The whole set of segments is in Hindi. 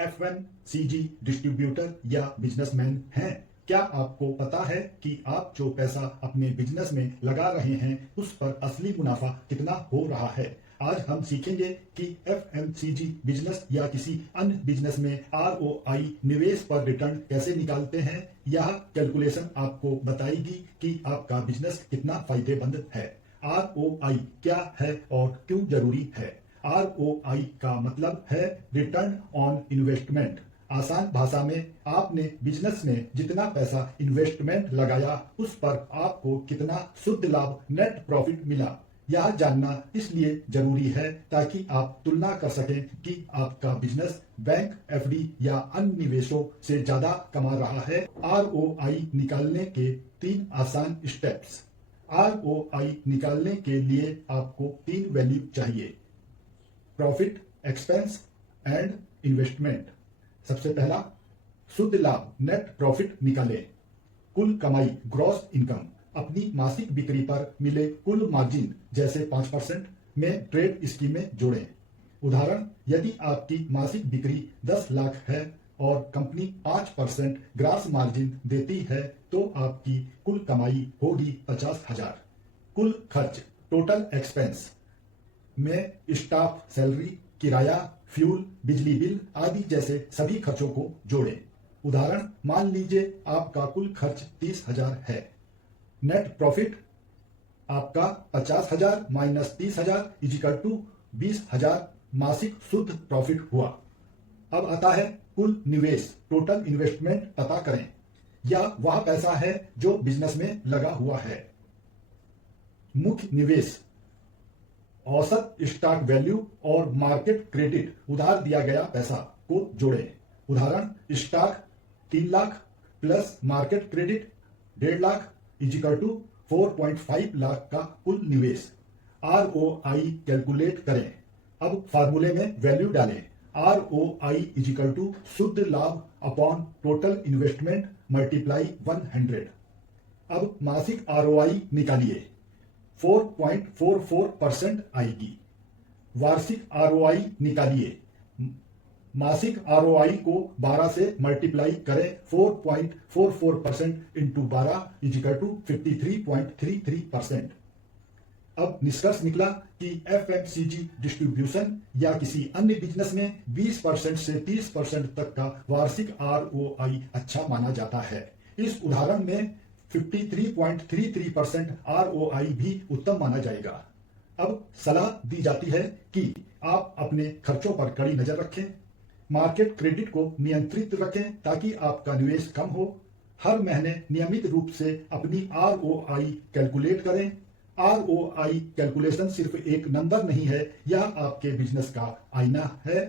एफएमसीजी डिस्ट्रीब्यूटर या बिजनेसमैन हैं? क्या आपको पता है कि आप जो पैसा अपने बिजनेस में लगा रहे हैं उस पर असली मुनाफा कितना हो रहा है? आज हम सीखेंगे कि एफएमसीजी बिजनेस या किसी अन्य बिजनेस में आरओआई निवेश पर रिटर्न कैसे निकालते हैं। यह कैलकुलेशन आपको बताएगी कि आपका बिजनेस कितना फायदेमंद है। आरओआई क्या है और क्यों जरूरी है? आरओआई का मतलब है रिटर्न ऑन इन्वेस्टमेंट। आसान भाषा में आपने बिजनेस में जितना पैसा इन्वेस्टमेंट लगाया उस पर आपको कितना शुद्ध लाभ नेट प्रॉफिट मिला। यह जानना इसलिए जरूरी है ताकि आप तुलना कर सकें कि आपका बिजनेस बैंक, एफडी या अन्य निवेशों से ज्यादा कमा रहा है। आरओआई निकालने के 3 आसान स्टेप्स। आरओआई निकालने के लिए आपको 3 वैल्यू चाहिए: प्रॉफिट, एक्सपेंस एंड इन्वेस्टमेंट। सबसे पहला, शुद्ध लाभ नेट प्रॉफिट निकालें। कुल कमाई ग्रॉस इनकम अपनी मासिक बिक्री पर मिले कुल मार्जिन जैसे 5% में ट्रेड स्कीमें जोड़ें। उदाहरण, यदि आपकी मासिक बिक्री 10 लाख है और कंपनी 5% ग्रॉस मार्जिन देती है तो आपकी कुल कमाई होगी 50,000। कुल खर्च टोटल एक्सपेंस में स्टाफ सैलरी, किराया, फ्यूल, बिजली बिल आदि जैसे सभी खर्चों को जोड़ें। उदाहरण, मान लीजिए आपका कुल खर्च 30,000 है। नेट प्रॉफिट आपका 50,000 माइनस 30,000 इजिकल टू 20,000 मासिक शुद्ध प्रॉफिट हुआ। अब आता है कुल निवेश, टोटल इन्वेस्टमेंट पता करें। यह वह पैसा है जो बिजनेस में लगा हुआ है। मुख्य निवेश औसत स्टॉक वैल्यू और मार्केट क्रेडिट उधार दिया गया पैसा को जोड़ें। उदाहरण, stock 3 lakh plus market credit 1.5 lakh equal to 4.5 lakh का कुल निवेश। आरओआई कैलकुलेट करें। अब फार्मूले में वैल्यू डालें। आरओआई इजिकल टू शुद्ध लाभ अपॉन टोटल इन्वेस्टमेंट मल्टीप्लाई 100। अब मासिक आरओआई निकालिए। 4.44% आएगी। वार्षिक आरओआई निकालिए। मासिक आरओआई को 12 से मल्टीप्लाई करें। 4.44% इंटू 12 इजिकल टू 53.33%। अब निष्कर्ष निकला कि एफएमसीजी डिस्ट्रीब्यूशन या किसी अन्य बिजनेस में 20% से 30% तक का वार्षिक आरओआई अच्छा माना जाता है। इस उदाहरण में 53.33% आरओआई भी उत्तम माना जाएगा। अब सलाह दी जाती है कि आप अपने खर्चों पर कड़ी नजर रखें, मार्केट क्रेडिट को नियंत्रित रखें ताकि आपका निवेश कम हो। हर महीने नियमित रूप से अपनी आरओआई कैलकुलेट करें। आरओआई कैलकुलेशन सिर्फ एक नंबर नहीं है, यह आपके बिजनेस का आईना है।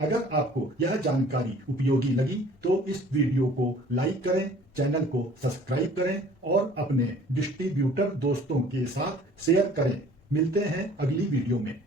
अगर आपको यह जानकारी उपयोगी लगी तो इस वीडियो को लाइक करें, चैनल को सब्सक्राइब करें और अपने डिस्ट्रीब्यूटर दोस्तों के साथ शेयर करें। मिलते हैं अगली वीडियो में।